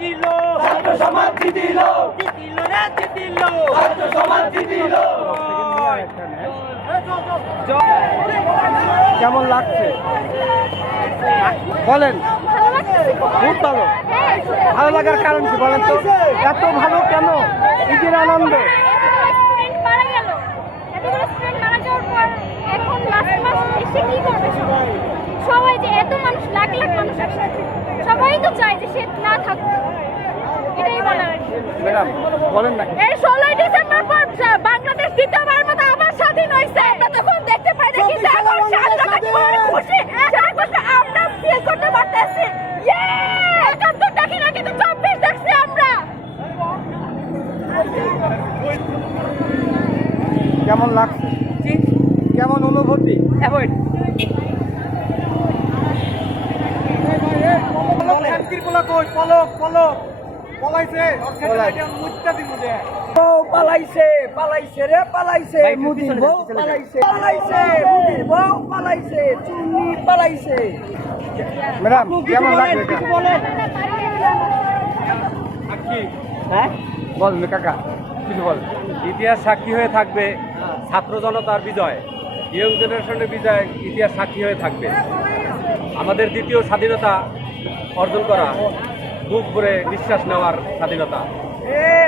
জিতিল ছাত্র সমাজ জিতিল। জিতিল রে জিতিল। ছাত্র সমাজ জিতিল। কেমন লাগছে? বলেন। খুব ভালো। ভালো লাগার কারণ কি বলেন তো? এত ভালো কেন? ঈদের আনন্দ। সবাই? সবাই যে এত মানুষ লাখ লাখ মানুষ একসাথে। সবাই তো চায় যে সে না থাকুক। এটাই বলার ম্যাডাম বলেন না। এই ষোলোই ডিসেম্বর পর বাংলাদেশ দ্বিতীয়বার মতো আবার স্বাধীন হয়েছে। আমরা তখন দেখতে পাই না কিন্তু এখন স্বাধীনতা পর খুশি আমরা ফিল করতে পারতেছি। ইয়ে একাত্তর দেখি না কিন্তু চব্বিশ দেখছি আমরা। কেমন লাগছে? কেমন অনুভূতি? কই? পলক পলক। পলাইছে। বউ পালাইছে পালাইছে রে পালাইছে। মুদির বউ পালাইছে। পালাইছে মুদির বউ পালাইছে চুন্নি পালাইছে। ম্যাডাম কেমন লাগছে হ্যাঁ? বল কাকা কিছু বল। ইতিহাস সাক্ষী হয়ে থাকবে ছাত্র জনতার বিজয়। ইয়ং জেনারেশনের বিজয় ইতিহাস সাক্ষী হয়ে থাকবে। আমাদের দ্বিতীয় স্বাধীনতা অর্জন করা বুক ভরে নিঃশ্বাস নেওয়ার স্বাধীনতা।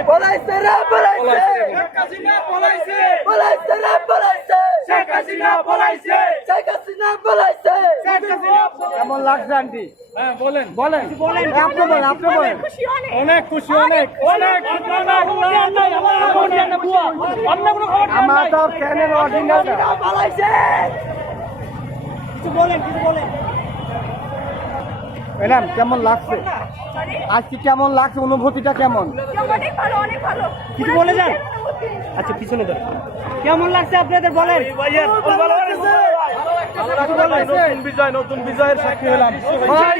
পলাইছে রে পলাইছে শেখ হাসিনা পলাইছে পলাইছে রে পলাইছে শেখ হাসিনা পলাইছে শেখ হাসিনা পলাইছে শেখ হাসিনা কেমন লাগছে আন্টি? হ্যাঁ বলেন। বলেন। বলেন। আপনি বলেন আপনি বলেন। অনেক অনেক। খুশি অনেক। অনেক আমার তো ফ্যানের অরিজিনাল পালাইছে ম্যাডাম কেমন লাগছে? আজকে কেমন লাগছে? অনুভূতিটা কেমন? অনেক ভালো অনেক ভালো। কিছু বলে যান। আচ্ছা পিছনে ধর কেমন লাগছে আপনাদের বলেন? বিজয় নতুন বিজয়ের সাক্ষী হলাম ভাই,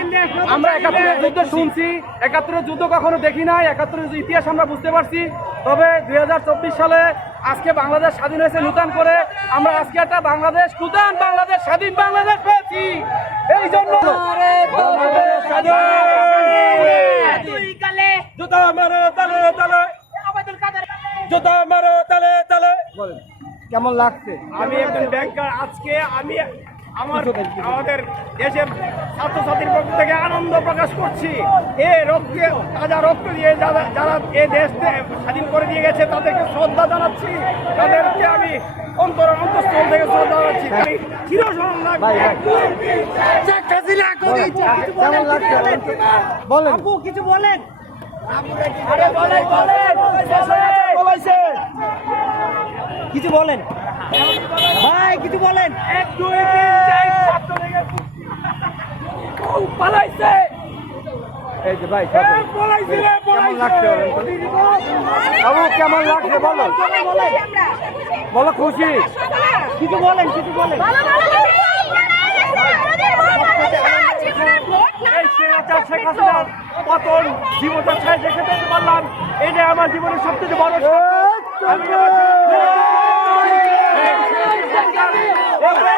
আমরা একাত্তরের যুদ্ধ শুনছি একাত্তরের যুদ্ধ কখনো দেখি নাই একাত্তরের ইতিহাস আমরা বুঝতে পারছি। তবে দু হাজার চব্বিশ সালে আজকে বাংলাদেশ স্বাধীন হয়েছে নূতন করে। আমরা আজকে একটা বাংলাদেশ নূতন বাংলাদেশ স্বাধীন বাংলাদেশ পেয়েছি। এই জন্য দুই কালে জুতা মারো তালে তালে। জুতা মারো তালে তালে। কেমন লাগছে? আমি একজন ব্যাংকার আজকে আমি আমার আমাদের দেশের ছাত্রছাত্রীর পক্ষ থেকে আনন্দ প্রকাশ করছি। এ রক্তে তাজা রক্ত দিয়ে যারা যারা এ দেশ স্বাধীন করে দিয়ে গেছে তাদেরকে শ্রদ্ধা জানাচ্ছি। তাদেরকে আমি অন্তর অন্তঃস্থল থেকে শ্রদ্ধা জানাচ্ছি। আমি ভাই। বলেন, কেমন লাগছে? বলেন। আপু কিছু বলেন? আরে বলেন বলেন। কিছু বলেন। ভাই কিছু বলেন। এক দুই তিন চার পালাইছে? এই যে ভাই কেমন লাগছে বাবু কেমন লাগছে বলো? বলো খুশি। কিছু বলেন কিছু বলেন। পতন জীবনটা ছায় দিতে পারলাম। এটা আমার জীবনের সবথেকে বড় সাফল্য। আমি আমার-